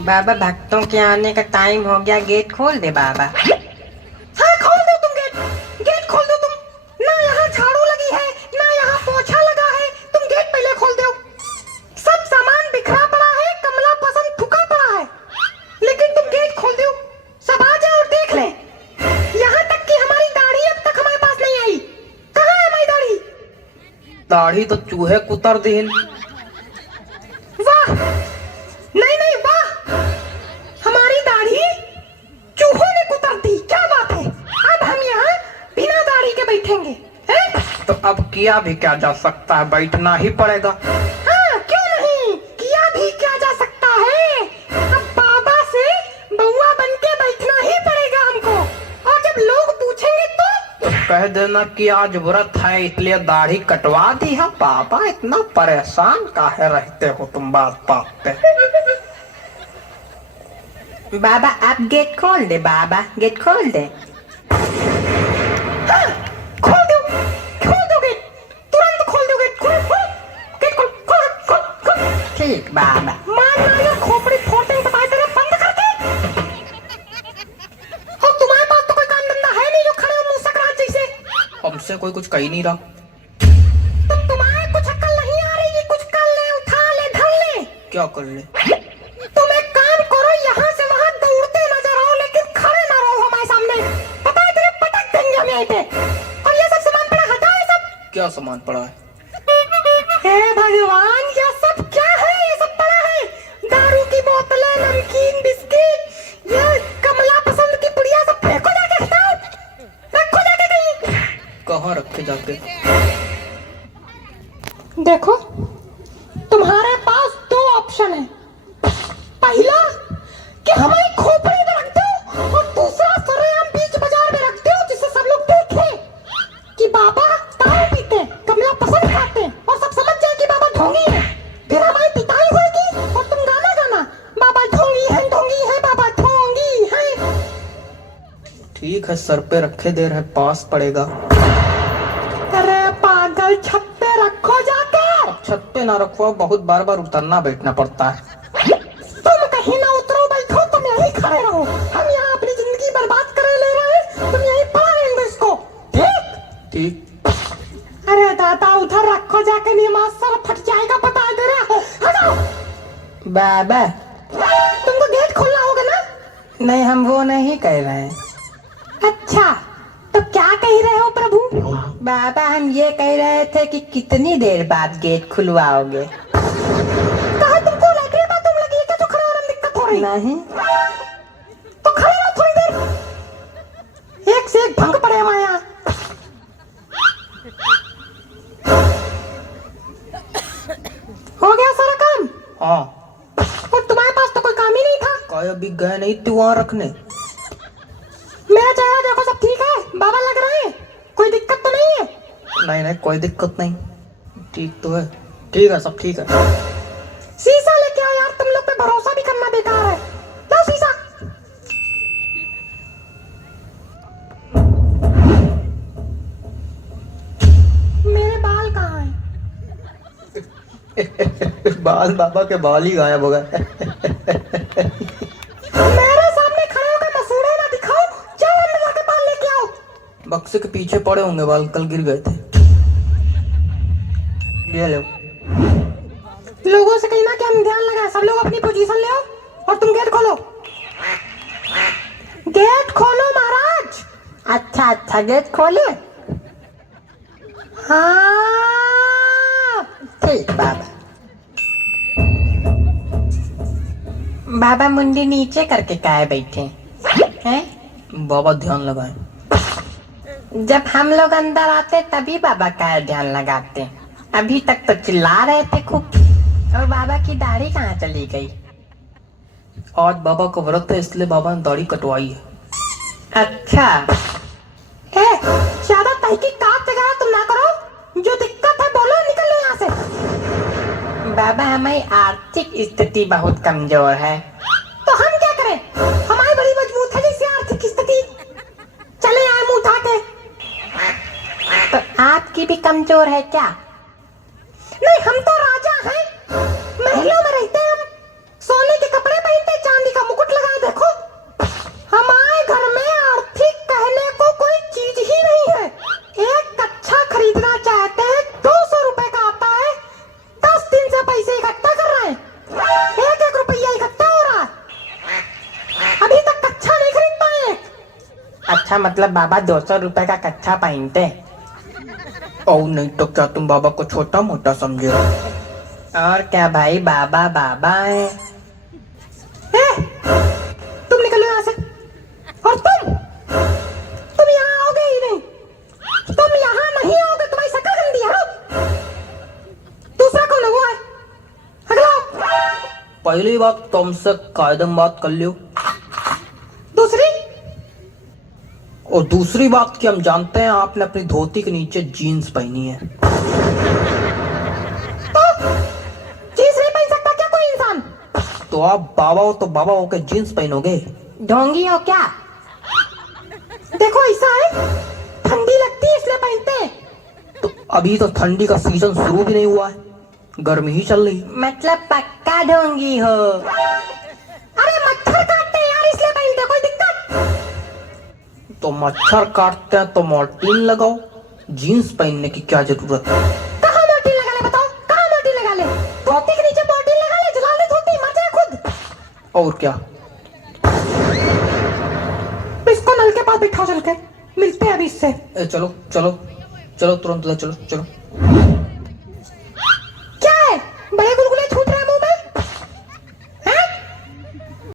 बाबा भक्तों के आने का टाइम हो गया, गेट खोल दे बाबा। हाँ खोल दो तुम गेट। गेट खोल दो तुम। ना यहाँ झाड़ू लगी है ना यहाँ पोछा लगा है। तुम गेट पहले खोल दो। सब सामान बिखरा पड़ा है, कमला पसंद थुका पड़ा है, लेकिन तुम गेट खोल दो। सब आ जाओ और देख ले। यहाँ तक कि हमारी दाढ़ी अब तक हमारे पास नहीं आई। कहाँ है हमारी दाढ़ी? दाढ़ी तो चूहे कुतर दिहिन। वाह, नहीं नहीं वाह, हमारी दाढ़ी चूहों ने कुतर दी। क्या बात है। अब हम यहाँ बिना दाढ़ी के बैठेंगे हैं? तो अब किया भी क्या जा सकता है, बैठना ही पड़ेगा। हाँ क्यों नहीं, किया भी क्या जा सकता है। अब बाबा से बउआ बन के बैठना ही पड़ेगा हमको। और जब लोग पूछेंगे तो कह देना कि आज व्रत है इसलिए दाढ़ी कटवा दी है। पापा इतना परेशान काहे रहते हो तुम बात बात पे। बाबा आप गेट खोल दे बाबा, गेट खोल दे। हाँ, खोल दो। खोल दो गेट, तुरंत खोल दो गेट। खोल खोल गेट, खोल खोल खोल खोल। ठीक बाबा। मार खोपड़ी फोड़ते दबाए तेरे बंद करके। और तुम्हारे पास तो कोई काम धंधा है नहीं जो खड़े हो मुंह सकरात जैसे। हमसे कोई कुछ कही नहीं रहा। तो तुम्हारे कुछ अक्ल नहीं आ रही कि कुछ कर ले, उठा ले, धर ले। क्या कर ले? तुम एक काम करो, यहाँ से वहाँ दौड़ते नजर आओ, लेकिन खड़े ना रहो हमारे सामने। पता है तेरे पटक देंगे हम यहीं पे। और ये सब सामान पड़ा हटाओ ये सब। क्या सामान पड़ा है? हे भगवान, ये सब क्या है? ये सब पड़ा है दारू की बोतलें, नमकीन, बिस्किट, ये कमला पसंद की पुड़िया, सब फेंको जाके, हटाओ, रखो जाके कहीं। कहाँ रखे जाके? देखो, तुम्हारे पास दो ऑप्शन है। पहला कि हमारी खोपड़ी में रख दो, और दूसरा सरेआम बीच बाजार में रख दो, जिससे सब लोग देखें कि बाबा दारू पीते, कमला पसंद खाते, और सब समझ जाए कि बाबा ढोंगी है। फिर हमारी पिटाई होगी और तुम गाना गाना, बाबा ढोंगी है, बाबा ढोंगी है। ठीक है, सर पे रखे देर है, पास पड़ेगा। अरे पागल, छत पे रखो जाके। अब छत पे ना रखो, बहुत बार बार उतरना बैठना पड़ता है। तुम कहीं ना उतरो, बैठो, तुम यहीं खड़े रहो। हम यहाँ अपनी जिंदगी बर्बाद कर ले रहे हैं, तुम यहीं पड़ा रहेंगे इसको। ठीक ठीक। अरे दादा, उधर रखो जाके, नमाज सर फट जाएगा, बता दे रहा है। हटाओ। बाबा तुमको गेट खोलना होगा ना? नहीं, हम वो नहीं कह रहे हैं। अच्छा, तो क्या कह रहे हो प्रभु? बाबा हम ये कह रहे थे कि कितनी देर बाद गेट खुलवाओगे। कहा तुमको लैट्रिन बाथरूम लगी है क्या जो खड़े होने में दिक्कत हो रही? नहीं। तो खड़े रहो थोड़ी देर, एक से एक भंग पड़े हमारे यहाँ। हो गया सारा काम? हाँ। और तुम्हारे पास तो कोई काम ही नहीं था। काय अभी गए नहीं तू वहाँ रखने? मेरा चेहरा देखो, सब ठीक है, बाबा लग रहे हैं, कोई दिक्कत तो नहीं है? नहीं नहीं, कोई दिक्कत नहीं, ठीक तो है। ठीक है, सब ठीक है। शीशा लेके आओ यार, तुम लोग पे भरोसा भी करना बेकार है। लाओ शीशा। मेरे बाल कहाँ हैं? बाल, बाबा के बाल ही गायब हो गए। मेरे सामने खड़े होकर मसूड़े ना दिखाओ, जाओ अंदर जाके बाल लेके आओ। बक्से के पीछे पड़े होंगे बाल, कल गिर गए थे। ये लो। लोगों से कहना कि हम ध्यान लगाए, सब लोग अपनी पोजीशन ले आओ, और तुम गेट खोलो। गेट खोलो महाराज। अच्छा अच्छा, गेट खोले। हाँ ठीक बाबा। बाबा मुंडी नीचे करके काहे बैठे हैं? बाबा ध्यान लगाए। जब हम लोग अंदर आते तभी बाबा का ध्यान लगाते। अभी तक तो चिल्ला रहे थे खूब। और बाबा की दाढ़ी कहाँ चली गई? आज बाबा का व्रत है इसलिए बाबा ने दाढ़ी कटवाई है। अच्छा। ए, ज्यादा तहकीकात वगैरह तुम ना करो, जो दिक्कत है बोलो, निकलो यहाँ से। बाबा हमारी आर्थिक स्थिति बहुत कमजोर है। तो हम क्या करें? हमारी बड़ी मजबूत है जैसी आर्थिक स्थिति। चले आए मुंह उठा के। तो आपकी भी कमजोर है क्या? नहीं, हम तो राजा हैं, महलों में रहते हैं हम, सोने के कपड़े पहनते, चांदी अच्छा मतलब बाबा 200 रुपए का कच्छा पहनते। और नहीं तो क्या तुम बाबा को छोटा मोटा समझे हो? और क्या भाई, बाबा बाबा है। तुम निकलो यहाँ से। और तुम यहाँ आओगे ही नहीं। तुम यहाँ नहीं आओगे, तुम्हारी शक्ल गंदी है। दूसरा कौन है? वो है अगला। पहली बात तुमसे कायदे में बात कर लियो। दूसरी और दूसरी बात कि हम जानते हैं आपने अपनी धोती के नीचे जीन्स पहनी है। तो जीन्स नहीं पहन सकता क्या कोई इंसान? तो आप बाबा हो तो बाबा हो के जीन्स पहनोगे? ढोंगी हो क्या? देखो ऐसा है, ठंडी लगती है इसलिए पहनते हैं। तो अभी तो ठंडी का सीजन शुरू भी नहीं हुआ है, गर्मी ही चल रही। मतलब पक्का ढोंगी हो? अरे मच्छर काटते हैं यार, इसलिए पहनते हैं। कोई दिक्कत? तो मच्छर काटते हैं तो मॉर्टिन लगाओ, जीन्स पहनने की क्या जरूरत है? कहाँ मोटी लगा ले? बताओ कहाँ मोटी लगा ले? धोती के नीचे मोटी लगा ले, जला ले धोती, मर जाए खुद। और क्या? इसको नल के पास बिठाओ, चल के मिलते हैं अभी इससे। चलो चलो चलो, तुरंत ले चलो चलो।